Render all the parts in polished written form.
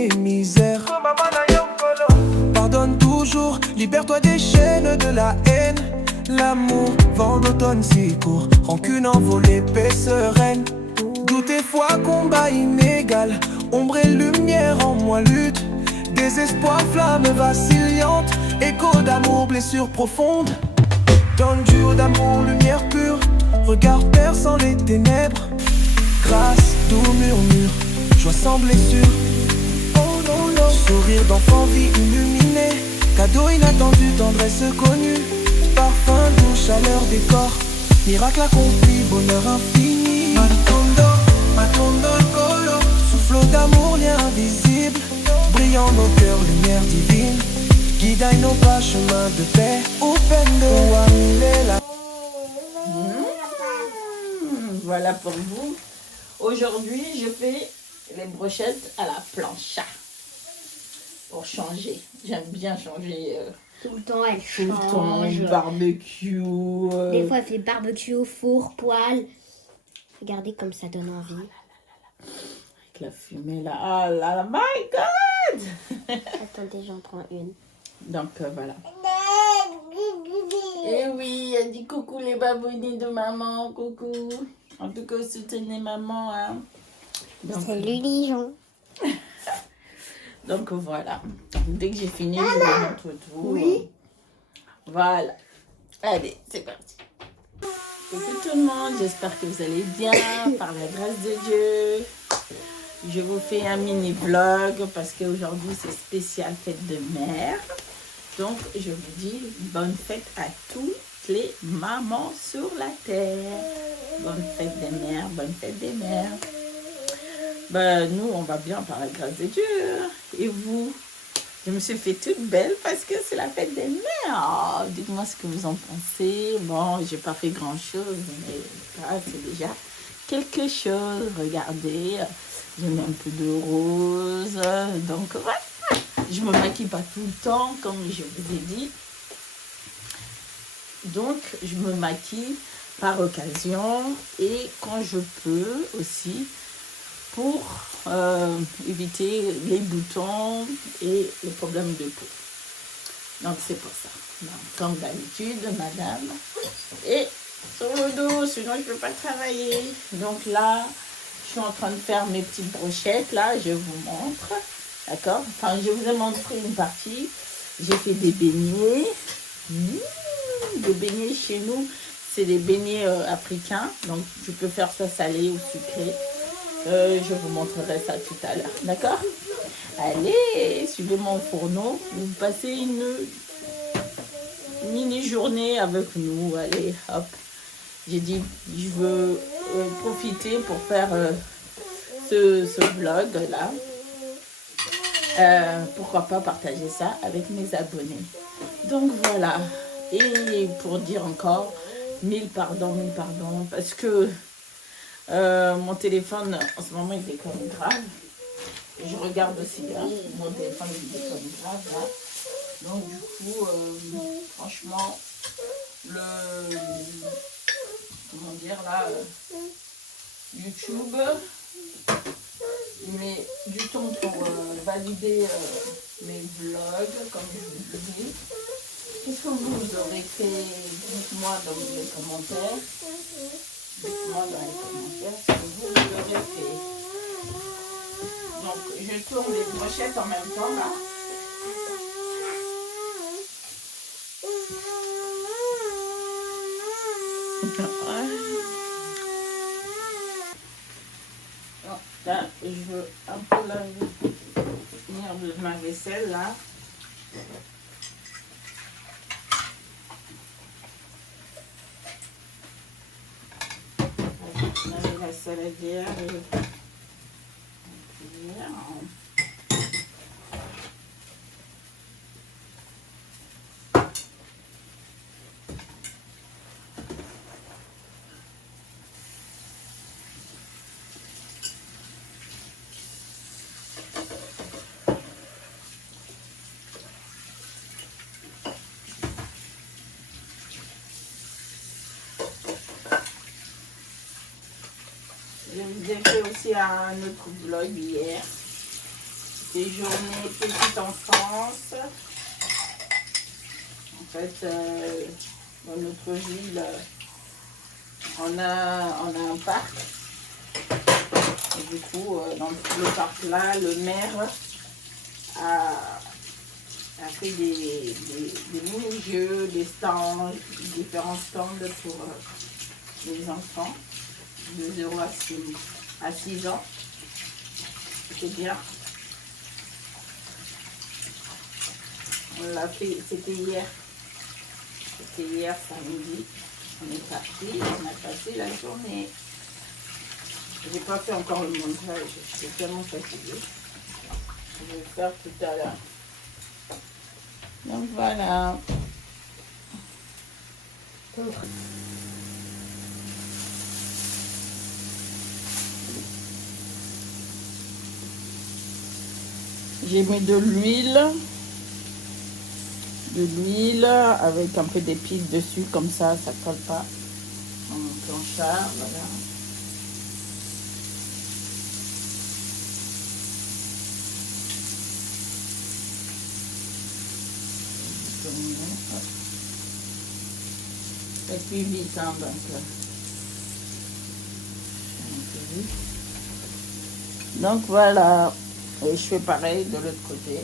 mes misères. Pardonne toujours, libère-toi des chaînes de la haine. L'amour, vent d'automne si court, rancune envolée, paix sereine. Doute et foi, combat inégal, ombre et lumière en moi lutte. Désespoir, flamme vacillante, écho d'amour, blessure profonde. Dans le duo d'amour, lumière pure, regard perçant les ténèbres. Grâce, doux murmure, joie sans blessure. Oh non, non. Sourire d'enfant, vie illuminée, cadeau inattendu, tendresse connue. Parfum doux, chaleur des corps, miracle accompli, bonheur infini. Matondo colo, souffle d'amour, lien invisible, brillant nos cœurs, lumière divine. Guide nos pas, chemin de paix, upendo la. Voilà pour vous. Aujourd'hui, je fais les brochettes à la plancha. Pour changer. J'aime bien changer. Tout le temps, elle Tout le change. temps, barbecue. Des fois, elle fait barbecue au four, poêle. Regardez comme ça donne envie. Avec la fumée là. Oh là là, my God! Attendez, j'en prends une. Donc voilà. Et oui, elle dit coucou les babounis de maman, coucou. En tout cas, soutenez maman. Hein. Donc, Salut les gens. donc voilà. Dès que j'ai fini, je vous montre tout. Oui. Voilà. Allez, c'est parti. Coucou tout le monde, j'espère que vous allez bien, par la grâce de Dieu. Je vous fais un mini vlog parce qu'aujourd'hui c'est spécial fête de mère. Donc je vous dis bonne fête à toutes les mamans sur la terre. Bonne fête des mères, bonne fête des mères. Ben, nous on va bien par la grâce de Dieu. Et vous? Je me suis fait toute belle parce que c'est la fête des mères. Oh, dites-moi ce que vous en pensez. Bon, j'ai pas fait grand-chose, mais là, c'est déjà quelque chose. Regardez, j'ai mis un peu de rose. Donc, voilà. Je me maquille pas tout le temps, comme je vous ai dit. Donc, je me maquille par occasion et quand je peux aussi pour éviter les boutons et les problèmes de peau. Donc c'est pour ça. Donc, comme d'habitude, madame. Et sur le dos, sinon je ne peux pas travailler. Donc là, je suis en train de faire mes petites brochettes. Là, je vous montre. D'accord? Enfin, je vous ai montré une partie. J'ai fait des beignets. Des beignets chez nous, c'est des beignets africains. Donc tu peux faire ça salé ou sucré. Je vous montrerai ça tout à l'heure, d'accord? Allez, suivez mon fourneau. Vous passez une mini-journée avec nous. Allez, hop. J'ai dit, je veux profiter pour faire ce vlog-là. Pourquoi pas partager ça avec mes abonnés. Donc voilà. Et pour dire encore, mille pardons, parce que mon téléphone, en ce moment, il déconne grave. Et je regarde aussi, hein, mon téléphone, il déconne grave, là. Donc, du coup, franchement, comment dire, là, YouTube, il met du temps pour valider mes vlogs, comme je vous dis. Qu'est-ce que vous aurez fait? Dites-moi dans les commentaires. Dites-moi dans les commentaires ce que vous aurez fait. Donc, je tourne les brochettes en même temps, là. Là, je veux un peu finir de ma vaisselle, là. La saladière et la cuillère. Je vous ai fait aussi un autre vlog hier. des journées petite enfance. En fait, dans notre ville, on a un parc. Et du coup, dans le parc-là, le maire a fait des mini-jeux, des stands, différents stands pour les enfants de 0 à 6 ans. C'est bien. On l'a fait, c'était hier. C'était hier samedi. On est parti, on a passé la journée. Je n'ai pas fait encore le montage, je suis tellement fatiguée. Je vais le faire tout à l'heure. Donc voilà. J'ai mis de l'huile avec un peu d'épices dessus, comme ça colle pas dans mon planchard, voilà. Ça cuit vite, hein, donc donc voilà, et je fais pareil de l'autre côté.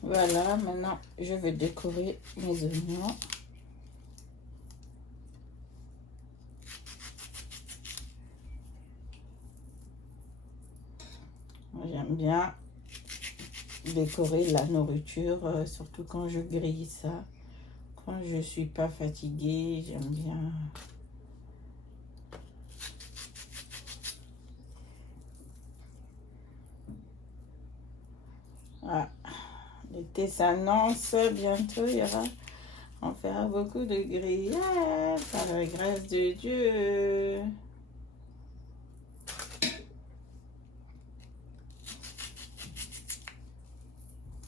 Voilà, maintenant je vais décorer mes oignons. J'aime bien décorer la nourriture, surtout quand je grille ça. Quand je suis pas fatiguée, j'aime bien. Ah, l'été s'annonce, bientôt on fera beaucoup de grillades par la grâce de Dieu.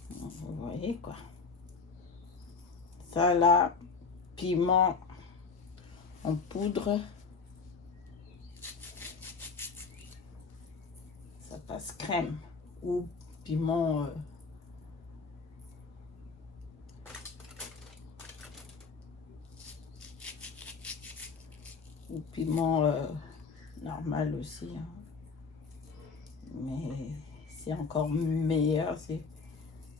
Vous voyez quoi? Ça là, piment en poudre. Ça passe crème ou piment normal aussi, hein. Mais c'est encore meilleur, c'est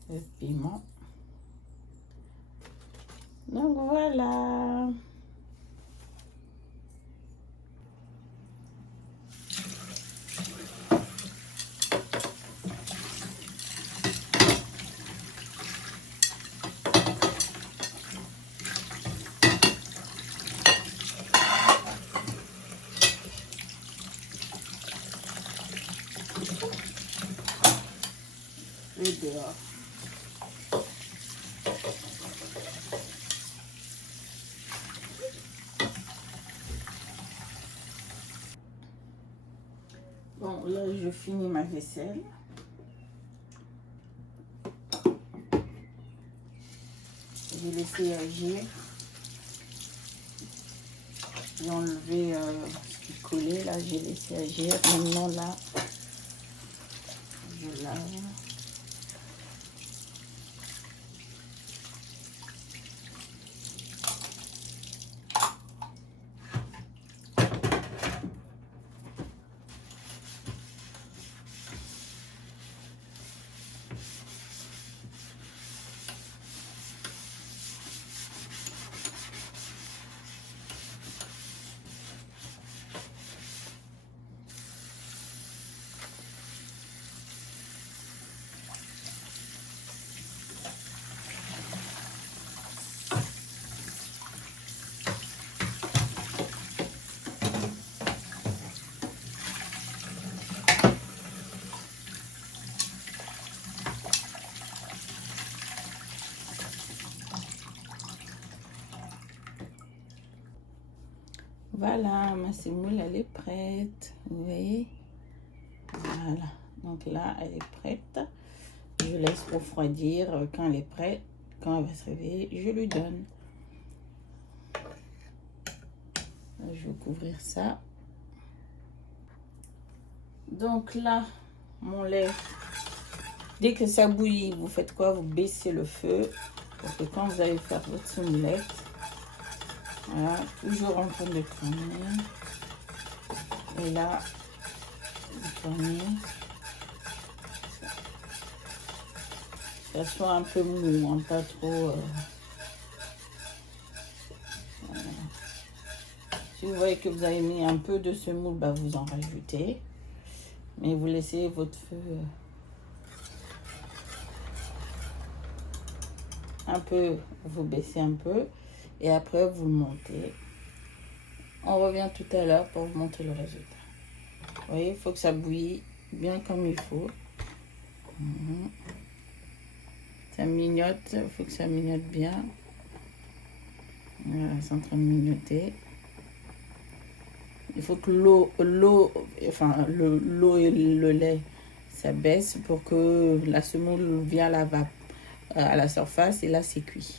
le piment. Donc voilà. Et dehors. Bon, là, je finis ma vaisselle. J'ai laissé agir. J'ai enlevé ce qui collait, là, j'ai laissé agir. Maintenant, là, je lave. Voilà, ma semoule, elle est prête. Vous voyez? Voilà. Donc là, elle est prête. Je laisse refroidir. Quand elle est prête, quand elle va se réveiller, je lui donne. Je vais couvrir ça. Donc là, mon lait, dès que ça bouillit, vous faites quoi? Vous baissez le feu pour que quand vous allez faire votre semoulette, voilà, toujours en train de tourner. Et là, vous tournez. Ça soit un peu mou, hein, pas trop. Voilà. Si vous voyez que vous avez mis un peu de semoule, bah, vous en rajoutez. Mais vous laissez votre feu un peu, vous baissez un peu. Et après, vous montez. On revient tout à l'heure pour vous montrer le résultat. Vous voyez, il faut que ça bouillit bien comme il faut. Ça mignote, il faut que ça mignote bien. Voilà, c'est en train de mignoter. Il faut que l'eau et le lait, ça baisse pour que la semoule vienne à la surface et là, c'est cuit.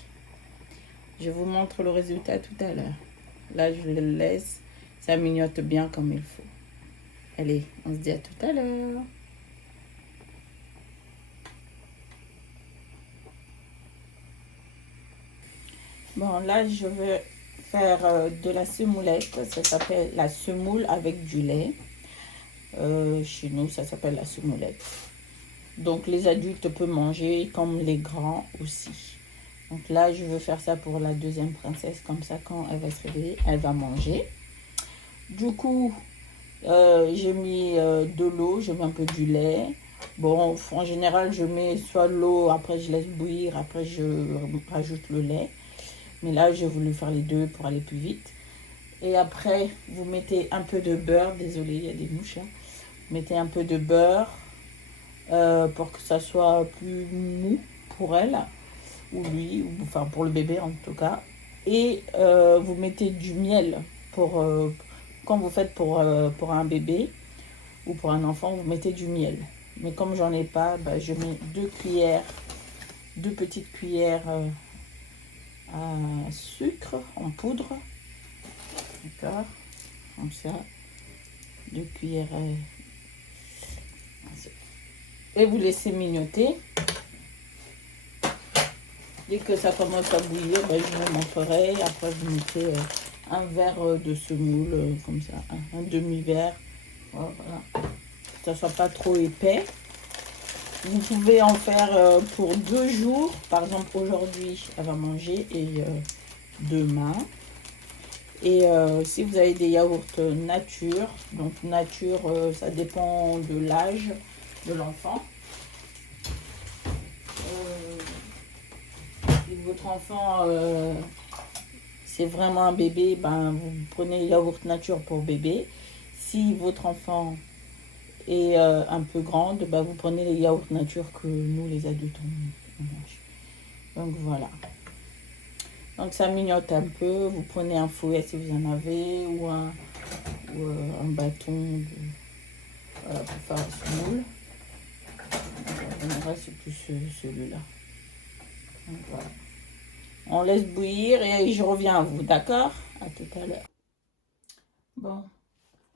Je vous montre le résultat tout à l'heure. Là, je le laisse, ça mignote bien comme il faut. Allez, on se dit à tout à l'heure. Bon, là, je vais faire de la semoulette. Ça s'appelle la semoule avec du lait. Chez nous, ça s'appelle la semoulette. Donc, les adultes peuvent manger comme les grands aussi. Donc là, je veux faire ça pour la deuxième princesse. Comme ça, quand elle va se réveiller, elle va manger. Du coup, j'ai mis de l'eau, je mets un peu du lait. Bon, en général, je mets soit l'eau, après je laisse bouillir, après je rajoute le lait. Mais là, j'ai voulu faire les deux pour aller plus vite. Et après, vous mettez un peu de beurre. Désolée, il y a des mouches là. Mettez un peu de beurre pour que ça soit plus mou pour elle ou lui, ou, enfin pour le bébé en tout cas. Et vous mettez du miel pour quand vous faites pour un bébé ou pour un enfant, vous mettez du miel. Mais comme j'en ai pas, bah, je mets 2 petites cuillères à sucre en poudre. D'accord, comme ça. 2 cuillères. Et vous laissez mignoter. Dès que ça commence à bouillir, ben, je vous montrerai. Après, vous mettez un verre de semoule, comme ça, un demi-verre. Voilà. Que ça ne soit pas trop épais. Vous pouvez en faire pour 2 jours. Par exemple, aujourd'hui, elle va manger et demain. Et si vous avez des yaourts nature, donc nature, ça dépend de l'âge de l'enfant. Si votre enfant, c'est vraiment un bébé, ben, vous prenez yaourt nature pour bébé. Si votre enfant est un peu grande, ben, vous prenez les yaourts nature que nous, les adultes, on mange. Donc voilà. Donc ça mignote un peu. Vous prenez un fouet si vous en avez ou un bâton pour faire la semoule. En c'est plus celui-là. Voilà. On laisse bouillir et je reviens à vous, d'accord? À tout à l'heure. Bon,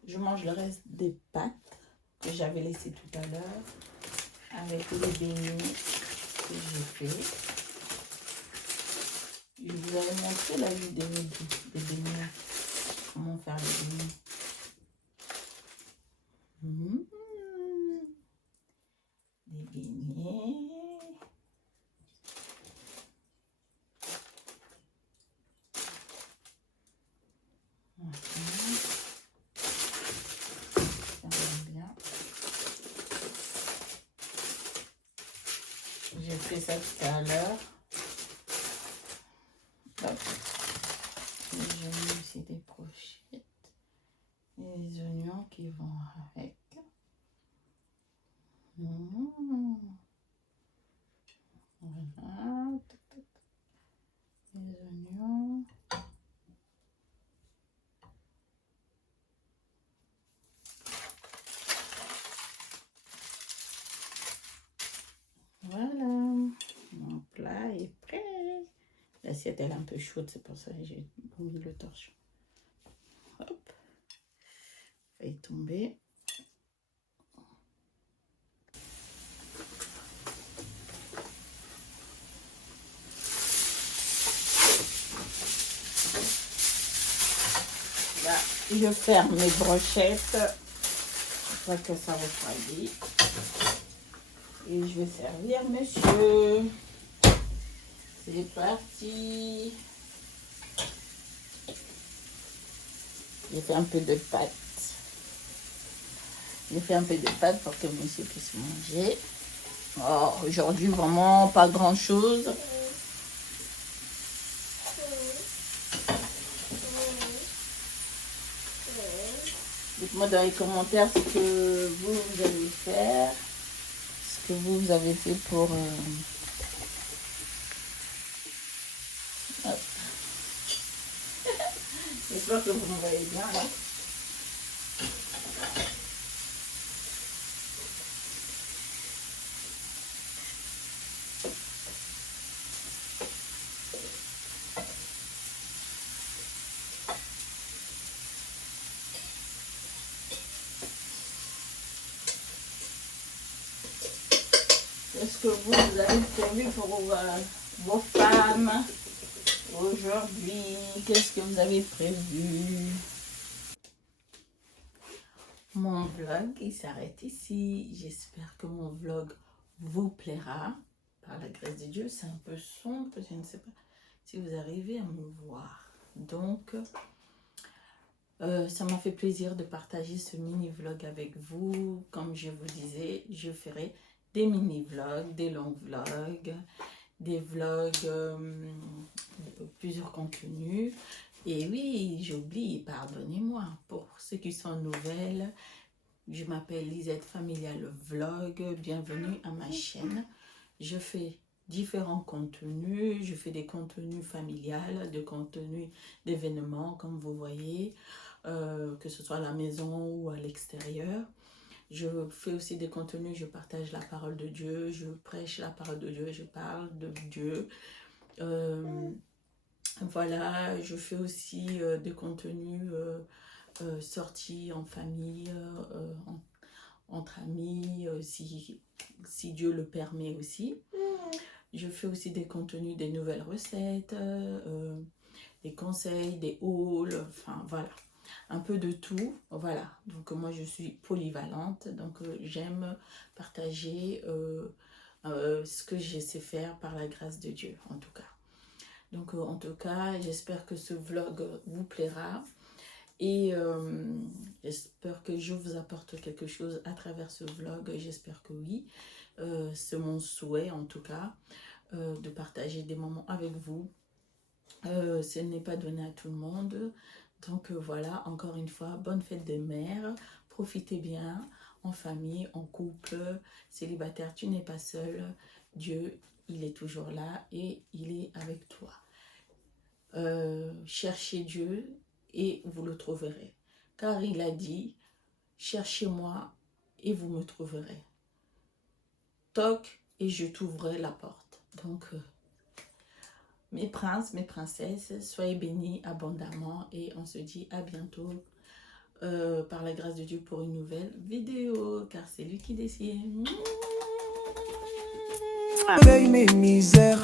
je mange le reste des pâtes que j'avais laissées tout à l'heure avec les beignets que j'ai fait. Je vous avais montré la vidéo des beignets. Comment faire les beignets. Des beignets. J'ai fait ça tout à l'heure. J'ai mis aussi des brochettes et les oignons qui vont avec. Voilà. Les oignons. l'assiette elle est un peu chaude, c'est pour ça que j'ai mis le torchon. Hop, fait tomber. Là, je ferme mes brochettes pour que ça refroidit. Et je vais servir monsieur. C'est parti. J'ai fait un peu de pâte. J'ai fait un peu de pâte pour que monsieur puisse manger. Oh, aujourd'hui, vraiment pas grand chose. Dites-moi dans les commentaires ce que vous allez faire. Ce que vous avez fait pour... J'espère que vous me voyez bien là. Qu'est-ce que vous avez prévu pour vos femmes aujourd'hui? Qu'est-ce que vous avez prévu? Mon vlog, il s'arrête ici. J'espère que mon vlog vous plaira. Par la grâce de Dieu, c'est un peu sombre. Je ne sais pas si vous arrivez à me voir. Donc, ça m'a fait plaisir de partager ce mini-vlog avec vous. Comme je vous disais, je ferai des mini-vlogs, des longs vlogs, des vlogs, plusieurs contenus. Et oui, j'oublie, pardonnez-moi, pour ceux qui sont nouvelles, je m'appelle Lisette Familiale Vlog, bienvenue à ma chaîne. Je fais différents contenus, je fais des contenus familiales, des contenus d'événements, comme vous voyez, que ce soit à la maison ou à l'extérieur. Je fais aussi des contenus, je partage la parole de Dieu, je prêche la parole de Dieu, je parle de Dieu. Voilà, je fais aussi des contenus sortis en famille, entre amis, si Dieu le permet aussi. Je fais aussi des contenus, des nouvelles recettes, des conseils, des hauls, enfin voilà. Un peu de tout, voilà. Donc moi je suis polyvalente, donc j'aime partager ce que je sais faire par la grâce de Dieu, en tout cas. Donc en tout cas, j'espère que ce vlog vous plaira et j'espère que je vous apporte quelque chose à travers ce vlog. J'espère que oui, c'est mon souhait en tout cas, de partager des moments avec vous. Ce n'est pas donné à tout le monde. Donc voilà, encore une fois, bonne fête des mères. Profitez bien en famille, en couple, célibataire, tu n'es pas seul. Dieu, il est toujours là et il est avec toi. Cherchez Dieu et vous le trouverez. Car il a dit, cherchez-moi et vous me trouverez. Toque et je t'ouvrirai la porte. Donc, mes princes, mes princesses, soyez bénis abondamment et on se dit à bientôt par la grâce de Dieu pour une nouvelle vidéo, car c'est lui qui décide. Mes misères.